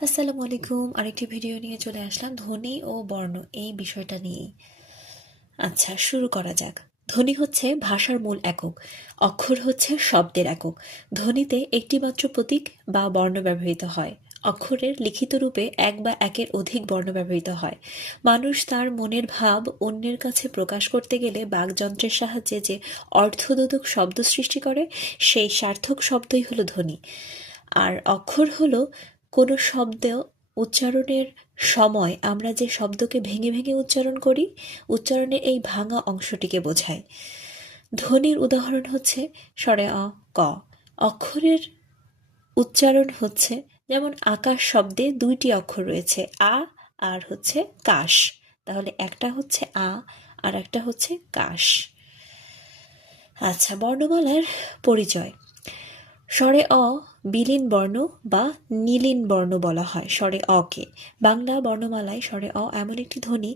আসসালামু আলাইকুম। আরেকটি ভিডিও নিয়ে চলে আসলাম ধ্বনি ও বর্ণ এই বিষয়টা নিয়েই। আচ্ছা, শুরু করা যাক। ধ্বনি হচ্ছে ভাষার মূল একক, অক্ষর হচ্ছে শব্দের একক। ধ্বনিতে একটি মাত্র প্রতীক বা বর্ণ ব্যবহৃত হয়। অক্ষরের লিখিত রূপে এক বা একের অধিক বর্ণ ব্যবহৃত হয়। মানুষ তার মনের ভাব অন্যের কাছে প্রকাশ করতে গেলে বাকযন্ত্রের সাহায্যে যে অর্থবোধক শব্দ সৃষ্টি করে, সেই সার্থক শব্দই হলো ধ্বনি। আর অক্ষর হলো কোনো শব্দ উচ্চারণের সময় আমরা যে শব্দকে ভেঙে ভেঙে উচ্চারণ করি, উচ্চারণের এই ভাঙা অংশটিকে বোঝায়। ধ্বনির উদাহরণ হচ্ছে স্বরে অ, ক। অক্ষরের উচ্চারণ হচ্ছে, যেমন আকাশ শব্দে দুইটি অক্ষর রয়েছে, আ আর হচ্ছে কাশ। তাহলে একটা হচ্ছে আ আর একটা হচ্ছে কাশ। আচ্ছা, বর্ণমালার পরিচয়। স্বরে অ বিলীন বর্ণ বা নীলিন বর্ণ বলা হয় স্বরে অকে। বাংলা বর্ণমালায় স্বরে অ এমন একটি ধ্বনি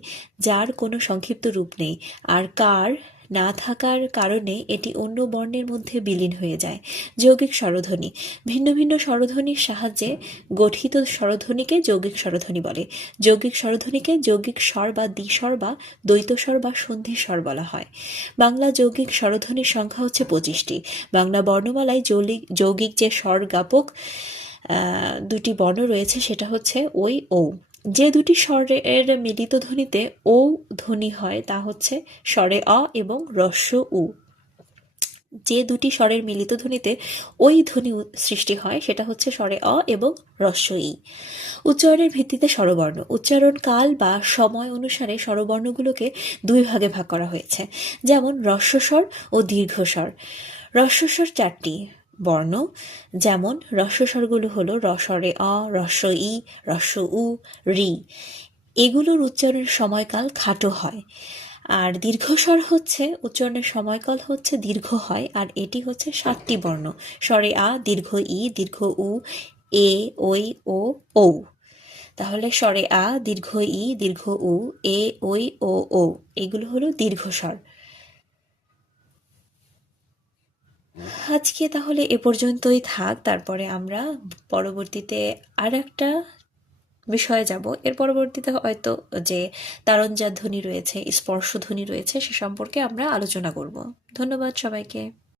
যার কোনো সংক্ষিপ্ত রূপ নেই, আর কার না থাকার কারণে এটি অন্য বর্ণের মধ্যে বিলীন হয়ে যায়। যৌগিক স্বরধ্বনি। ভিন্ন ভিন্ন স্বরধ্বনির সাহায্যে গঠিত স্বরধ্বনিকে যৌগিক স্বরধ্বনি বলে। যৌগিক স্বরধ্বনিকে যৌগিক স্বর বা দ্বিস্বর বা দ্বৈত স্বর বা সন্ধি স্বর বলা হয়। বাংলা যৌগিক স্বরধ্বনির সংখ্যা হচ্ছে 25টি। বাংলা বর্ণমালায় যৌগিক যে স্বরজ্ঞাপক দুটি বর্ণ রয়েছে সেটা হচ্ছে ওই ও। যে দুটি স্বরের মিলিত ধ্বনিতে ও ধ্বনি হয় তা হচ্ছে স্বরে অ এবং হ্রস্ব উ। যে দুটি স্বরের মিলিত ধ্বনিতে ওই ধ্বনি সৃষ্টি হয় সেটা হচ্ছে স্বরে অ এবং হ্রস্ব ই। উচ্চারণের ভিত্তিতে স্বরবর্ণ। উচ্চারণ কাল বা সময় অনুসারে স্বরবর্ণগুলোকে দুই ভাগে ভাগ করা হয়েছে, যেমন হ্রস্বস্বর ও দীর্ঘস্বর। হ্রস্বস্বর 4টি বর্ণ, যেমন হ্রস্বস্বরগুলো হলো স্বরে অ, হ্রস্ব ই, হ্রস্ব উ, রি। এগুলোর উচ্চারণের সময়কাল খাটো হয়। আর দীর্ঘস্বর হচ্ছে উচ্চারণের সময়কাল হচ্ছে দীর্ঘ হয়, আর এটি হচ্ছে 7টি বর্ণ, স্বরে আ, দীর্ঘ ই, দীর্ঘ উ, এ, ওই, ও, ঔ। তাহলে স্বরে আ, দীর্ঘ ই, দীর্ঘ উ, এ, ওই, ও, ও, এগুলো হলো দীর্ঘস্বর। আজকে তাহলে এ পর্যন্তই থাক। তারপরে আমরা পরবর্তীতে আর একটা বিষয়ে যাব। এর পরবর্তীতে হয়তো যে তারঞ্জাত ধ্বনি রয়েছে, স্পর্শ ধ্বনি রয়েছে, সে সম্পর্কে আমরা আলোচনা করব। ধন্যবাদ সবাইকে।